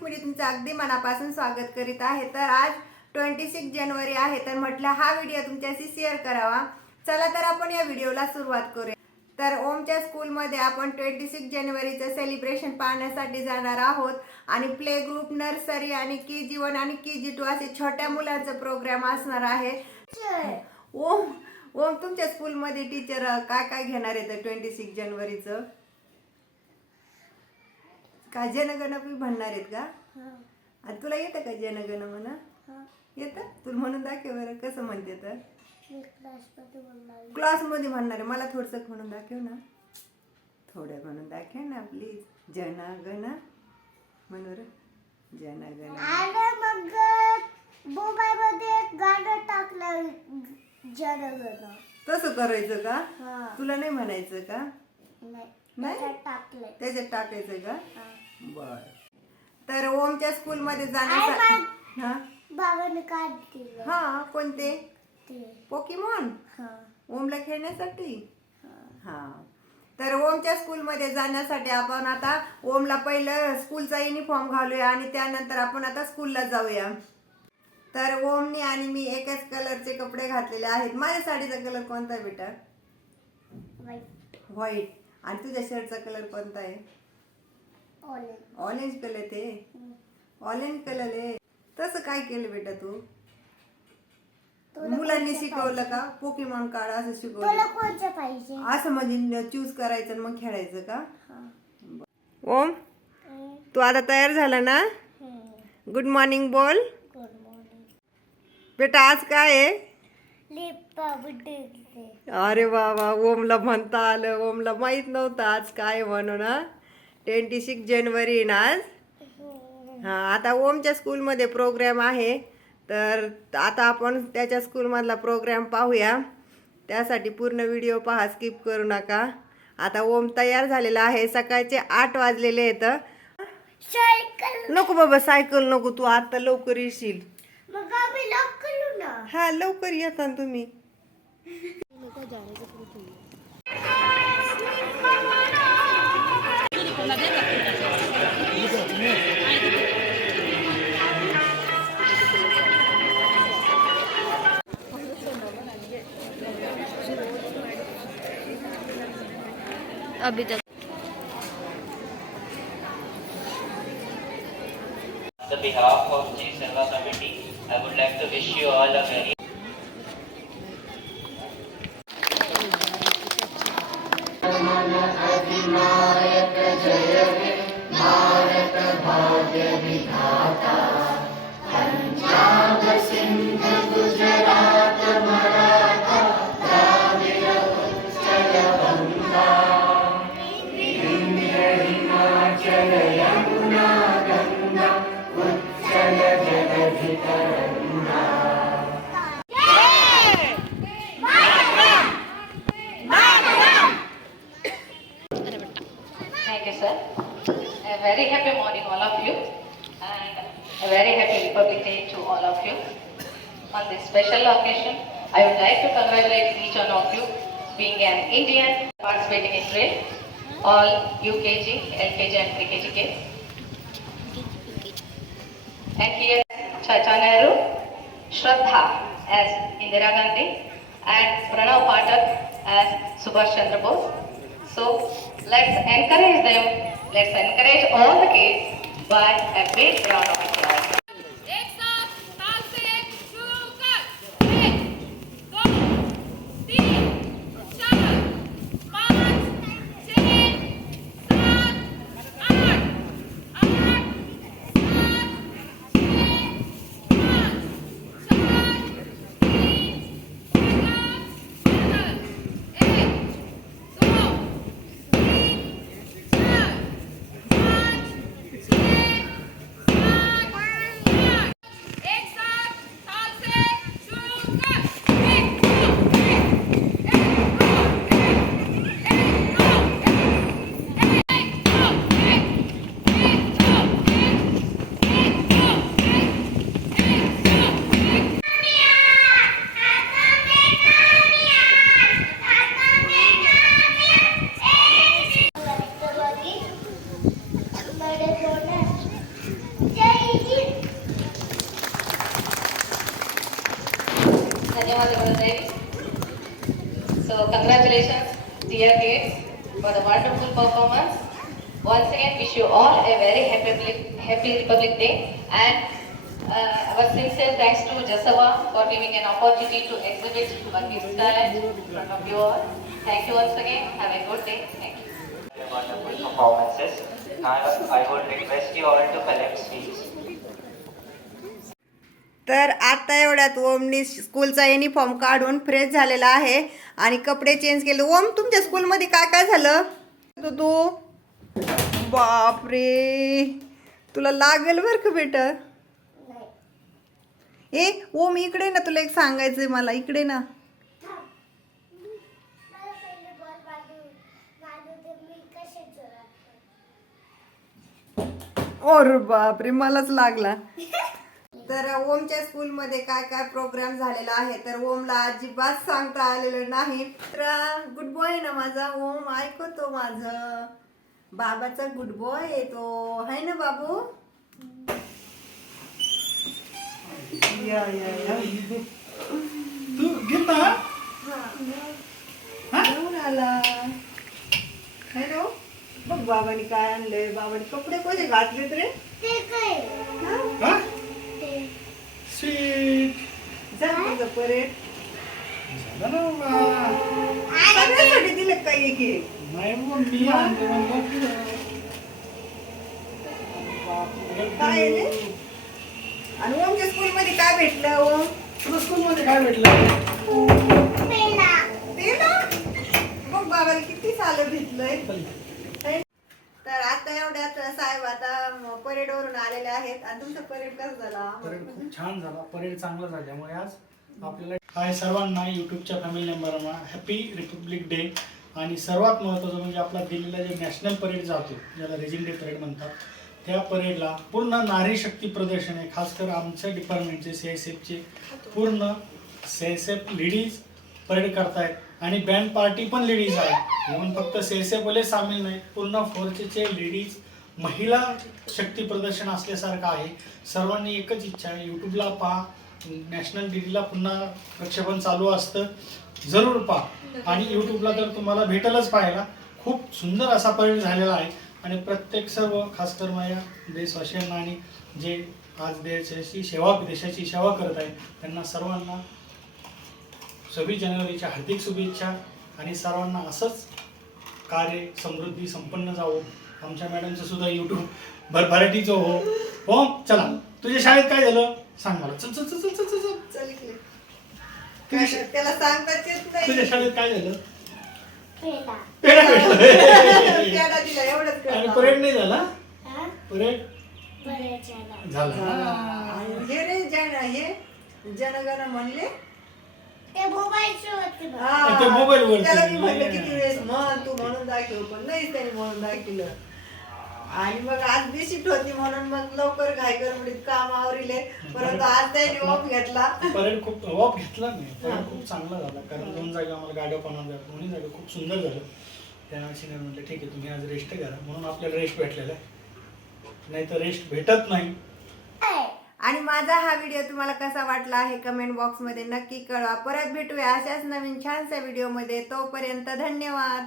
एका व्हिडिओमध्ये मी रुक्मिणी तुमचं अगदी मनापासून स्वागत करीत आहे. तर आज ट्वेंटी सिक्स जानेवारी आहे. तर म्हटलं हा व्हिडिओ तुमच्याशी शेअर करावा. चला तर आपण या व्हिडिओला सुरुवात करूया. तर ओमच्या स्कूलमध्ये आपण ट्वेंटी सिक्स जानेवारीचं सेलिब्रेशन पाहण्यासाठी जाणार आहोत. आणि प्ले ग्रुप नर्सरी आणि के जी वन आणि के जी टू असे छोट्या मुलांचं प्रोग्राम असणार आहे. ओम ओम तुमच्या स्कूलमध्ये टीचर काय काय घेणार आहे ट्वेंटी सिक्स जानेवारीचं? का जनगण म्हणणार आहेत का? आणि तुला येतं का जनगण म्हणा? येतं? तुला म्हणून दाखव बरं कसं म्हणते तर? क्लासमध्ये म्हणणार आहे. मला थोडंसं म्हणून दाखव ना. थोडं म्हणून दाखव ना प्लीज जनगण. म्हणू रे जनगण. गाणं टाकलं जनगण. तसं करायचं का? हा. तुला नाही म्हणायचं का? नाही. नाही? टाकलंय. त्याच्यात टाकायचं का. बर. तर ओमच्या स्कूलमध्ये जाण्यासाठी हा? बाबाने काय दिलं हा कोणते? ते. पोकीमॉन? हा. ओमला खेळण्यासाठी? हा. तर ओमच्या स्कूलमध्ये जाण्यासाठी आपण आता ओमला पहिलं स्कूलचा युनिफॉर्म घालूया आणि त्यानंतर आपण आता स्कूलला जाऊया. तर ओमनी आणि मी एकाच कलरचे कपडे घातलेले आहेत. माझ्या साडीचा कलर कोणता बेटा? व्हाईट आणि तुझ्या शर्टचा कलर कोणता आहे? ऑरेंज कलर ते? ऑरेंज कलर आहे. तसं काय केलं बेटा तू? मुलांनी शिकवलं का? पोकीमॉन काढ असं शिकवलं. पाहिजे? असं म्हणजे चूज करायचं मग खेळायचं का? हा. ओम तू आता तयार झाला ना. गुड मॉर्निंग बोल. बेटा आज काय आहे? अरे वा वा ओमला म्हणता आलं ओमला माहीत नव्हतं आज काय म्हणून ट्वेंटी सिक्स जानेवारी ना आज? हा आता ओमच्या स्कूलमध्ये प्रोग्राम आहे तर आता आपण त्याच्या स्कूलमधला प्रोग्राम पाहूया. त्यासाठी पूर्ण व्हिडिओ पहा स्किप करू नका. आता ओम तयार झालेला आहे सकाळचे आठ वाजलेले आहेत सायकल नको बाबा सायकल नको तू आता लवकर येशील. हा लवकर या ना तुम्ही. अभी तक A very happy morning, all of you, and a very happy Republic Day to all of you. On this special occasion, I would like to congratulate each one of you being an Indian participating in drill, all UKG, LKG, and PKG kids. And here, Chacha Nehru, Shraddha as Indira Gandhi, and Pranav Pathak as Subhash Chandra Bose. So let's encourage them. Let's encourage all the kids by a big round of applause. Again wish you all a very happy, Republic- happy Republic Day and uh, our sincere thanks to Jasava for giving an opportunity to exhibit our his talent in front of you all. Thank you once again. Have a good day. Thank you. wonderful performances and I would request you all to collect seats. तर आता एवढ्यात ओमनी स्कूलचा uniform काढून fresh झालेला आहे आणि कपडे चेंज केले ओम तुमच्या स्कूलमध्ये काय काय झालं तो तू बापरे. तुला लागेल बर का बेटा? ए ओम इकडे ना तुला एक सांगायचंय मला इकडे ना. मला और बापरे मलाच लागला. तर ओमच्या स्कूलमध्ये काय काय प्रोग्राम झालेला आहे? तर ओमला अजिबात सांगता आलेलं नाही. तर गुड बॉय आहे ना माझा? ओम ऐकतो माझं. बाबाचा गुड बॉय आहे तो. है ना बाबू? या या या तू घेता? घेऊन आला. हॅलो बघ बाबाने काय आणलंय. बाबाने कपडे कसे घातलेत रे? ते काय? हा? हा ते परेड झालं ना बाबा. सगळ्यासाठी दिलं काही एक एक? नाही मग मी आणले म्हणलं की बापरे. काय रे? आणि ओमच्या स्कूलमध्ये काय भेटलं ओम? तुला स्कूलमध्ये काय भेटलं? पेला ते ना बघ बाबाला किती सालं भेटलंय. तर आता एवढ्यात साहेब आता परेडवरून आलेले आहेत. आणि तुमचं परेड कसं झाला? परेड खूप छान झाला. परेड चांगला झाल्यामुळे आज आपल्याला हाय सर्वांना यूट्यूबच्या फॅमिली मेंबरांना हॅपी रिपब्लिक डे आणि सर्वात महत्त्वाचं म्हणजे आपला दिल्लीला जे नॅशनल परेड जातो ज्याला रेजिंग डे परेड म्हणतात त्या परेडला पूर्ण नारी शक्ती प्रदर्शन आहे. खास कर आमच्या डिपार्टमेंटचे सी एस एफचे पूर्ण C S F ladies parade करतायत. आणि बँड पार्टी पण लेडीज आहे इव्हन फक्त सी एस एफवाले सामील नाही पूर्ण फोर्सचे लेडीज महिला शक्ती प्रदर्शन असल्यासारखं आहे. सर्वांनी एकच इच्छा आहे. यूट्यूबला पहा. नॅशनल डीला पुन्हा प्रक्षेपण चालू असतं. जरूर पहा. आणि यूट्यूबला तर तुम्हाला भेटलच पाहायला. खूप सुंदर असा परेड झालेला आहे. आणि प्रत्येक सर्व खास कर माझ्या देशवासियांना आणि जे आज देशाची सेवा देशाची सेवा करत आहेत त्यांना सर्वांना सव्वीस जानेवारीच्या हार्दिक शुभेच्छा आणि सर्वांना असंच कार्य समृद्धी संपन्न जावो. आमच्या मॅडमचं सुद्धा युट्यूब भरभराटीचं हो. हो चला. तुझ्या शाळेत काय झालं? सांग मला चल चल चल चल चल चल चल. चल इकडे. काय कर- त्याला सांगताच येत तुझ्या नाही शाळेत काय झालं पेला पेढा भेटला त्याला दिला एवढंच आणि करता. परेड नाही झाला हा परेड झाला झाला हा. रे जन हे जनगण म्हणले ते मोबाईलचे होते बघ. हा. ते मोबाईल वरती. त्याला मी म्हणलं किती वेळेस म्हण तू म्हणून दाखव पण नाही त्याने म्हणून दाखवलं आणि मग आज बिशिट होती म्हणून मग लवकर घाई गडबडीत काम आवरिले परंतु आज त्याने ऑफ घेतला. परेड खूप ऑफ घेतला नाही परेड खूप चांगला झाला. कारण दोन जागा आम्हाला गाड्या पण आल्या दोन्ही जागा खूप सुंदर झालं त्या नाही म्हटलं ठीक आहे तुम्ही आज रेस्ट करा म्हणून आपल्याला रेस्ट भेटलेला आहे. नाही तर रेस्ट भेटत नाही. आणि माझा हा व्हिडिओ तुम्हाला कसा वाटला आहे कमेंट बॉक्समध्ये नक्की कळवा. परत भेटूया अशाच नवीन छानशा व्हिडिओमध्ये तोपर्यंत धन्यवाद.